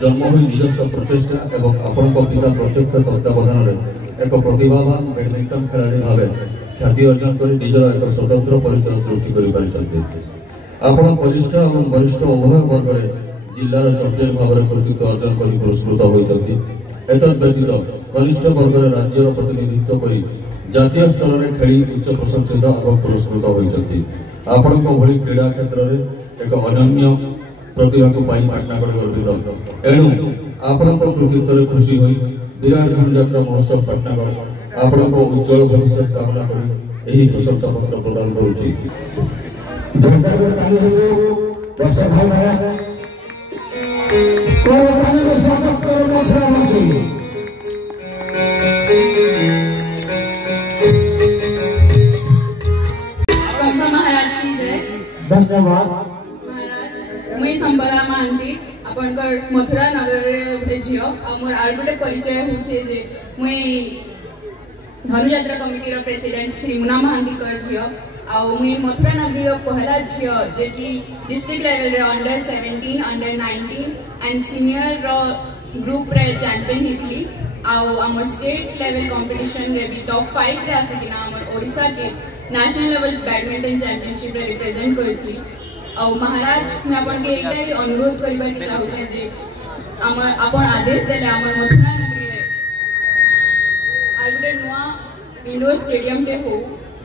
जन्म हुई निजस्व प्रचेषा एवं आपण पिता प्रत्यक्ष तत्वावधान एक प्रतिभावान बैडमिंटन खेलाड़ी भाव ख्याति अर्जन कर निजर एक स्वतंत्र परिचय सृष्टि कर कनिष्ठ और वरिष्ठ उभय वर्ग में जिलार चैंपियन भाव में कृतित्व अर्जन कर पुरस्कृत होती। एतद्व्यतीत कनिष्ठ वर्ग में राज्यर प्रतिनिधित्व कर जातीय स्तर में खेली उच्च प्रशंसित और पुरस्कृत होती। आपण क्रीड़ा क्षेत्र में एक अनन्य प्रतिभा को पाई पाटनागढ़ गर्वित। एणु आपण कृतित्व खुशी हो विराट धनुयात्रा महोत्सव पाटनागढ़ आपण उज्जवल भविष्य कामना कर प्रशंसा पत्र प्रदान करुच्ची। धन्यवाद। मुई संबला महांती आपनकर मथुरा नगर रे झियो आ मोर आर गोटे परिचय होचे जे मुई धनुयात्रा कमिटी रो प्रेसिडेंट श्री मुना महांती कर झियो आ मुई मथुरा नगर रो पहला झियो जे कि डिस्ट्रिक्ट लेवल रे अंडर 17 अंडर 19 एंड सीनियर रो ग्रुप रे चैंपियन हितली आ हमर स्टेट लेवल कंपटीशन रे भी टॉप 5 रे आसिकिना हमर ओडिसा के नेशनल लेवल बैडमिंटन चैंपियनशिप रे रिप्रेजेंट करथली। और महाराज मैं आपन के एकटा अनुरोध करबा के चाहूछे जे आपन आदेश देले हमर मथुरा नगरी रे आ गुटे नुआ इंडोर स्टेडियम टे हो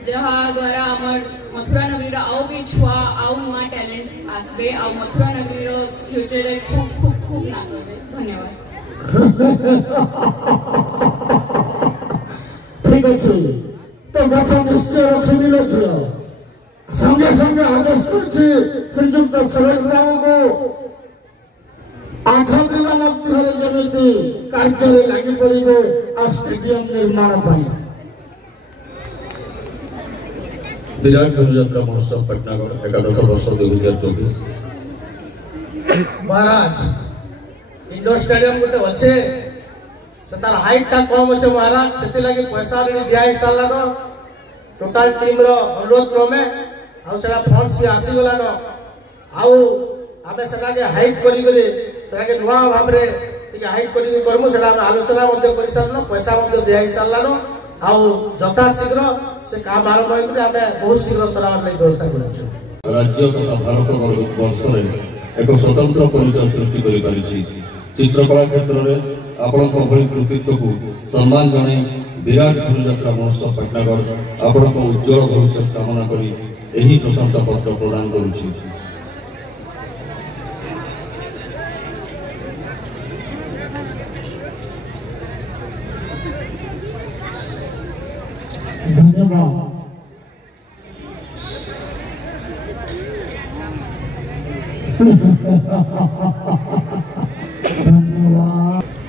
जहा द्वारा हमर मथुरा नगरी रा आउ भी छुआ आउ नुआ टैलेंट आसबे आ मथुरा नगरी रो फ्यूचर रे खूब खूब खूब ना करबे। धन्यवाद। ठीक अछि तो गठन निश्चय रखनी लछियो संगे संगे आदेश करछि श्रीयुक्त सरेंद्रबाबू को 8 दिन मध्य जमिति कार्य लगी पड़े आ स्टेडियम निर्माण पाई। विराट धनुयात्रा महोत्सव पाटनागढ़ 11 वर्ष 2024। महाराज इंडोर स्टेडियम गोटे अच्छे से तार हाइट टा कम अच्छे महाराज से लगे पैसा दिया सारा न टोटाल टीम रो अनुरोध क्रमे आउला फंड्स भी आसीगला न आमे सेटा के हाइट करी गले सेटा के नुआ भाव रे टिके हाइट करी करमु सेटा आलोचना मध्ये करि सारन पैसा मध्ये दिया सारला न जथा शीघ्र से काम आरंभ होई गले आमे बहुत शीघ्र सरा वाला व्यवस्था करछु। राज्य तथा भारत वर्ष में एक स्वतंत्र परिचय सृष्टि करि पारिछि। चित्रकला क्षेत्र में आपण कृतित्व को सम्मान जन विराट धनुयात्रा महोत्सव पाटनागढ़ आपण उज्जवल भविष्य कामना करी एही प्रशंसा पत्र प्रदान करुछि। धन्यवाद।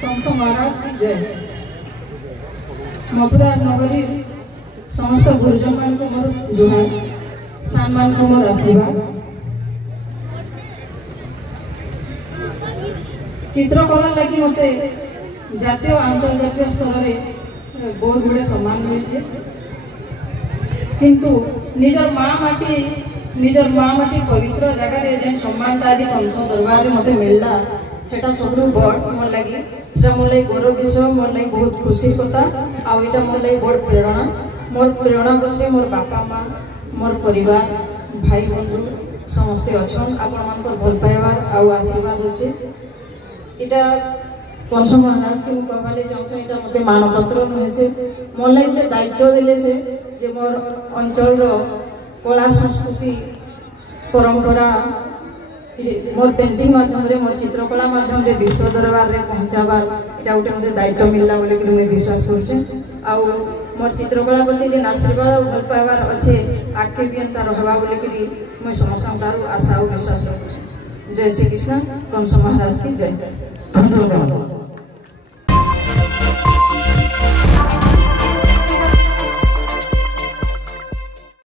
कंस महाराज की जय। मथुरा नगरी समस्त गुरुजन को मोर जुहार सम्मान को मोर आशीर्वाद। चित्रकला लगी मते जातीय अंतर्जातीय स्तर में बहुत गुड़े सम्मान मिले किंतु निजर माँ माटी पवित्र जगह रे जे सम्मान आज कंस दरबार में मते मिलला सेटा सबरु बड़ मोर लगी सेटा मोर लई गौरव विषय मोर लई बहुत खुशी कथा आ एटा मोर लई बड़ प्रेरणा पछरे मोर बापा माँ मोर परिवार भाई बंधु समस्ते अछन आपण मानकर भल पाइबार आ आशीर्वाद अछि। एटा कंस महाराज के कहबाले चाहूँ एटा मते मानपत्र नुहे से मोर लई गोटे दायित्व देले से जे मोर अंचल रो कला संस्कृति परंपरा मोर पेंटिंग माध्यम रे मोर चित्रकला माध्यम रे विश्व दरबार रे पहुंचाबार एटा गोटे मते दायित्व मिलला बोले कि मैं विश्वास करछे आ मोर चित्रकला प्रति जे आशीर्वाद भल पाइबार अच्छे आगे भी एंता रहबा बोले कि मैं समस्त आशा और विश्वास रखछे। जय श्री कृष्ण। कंस महाराज की जय। धन्यवाद।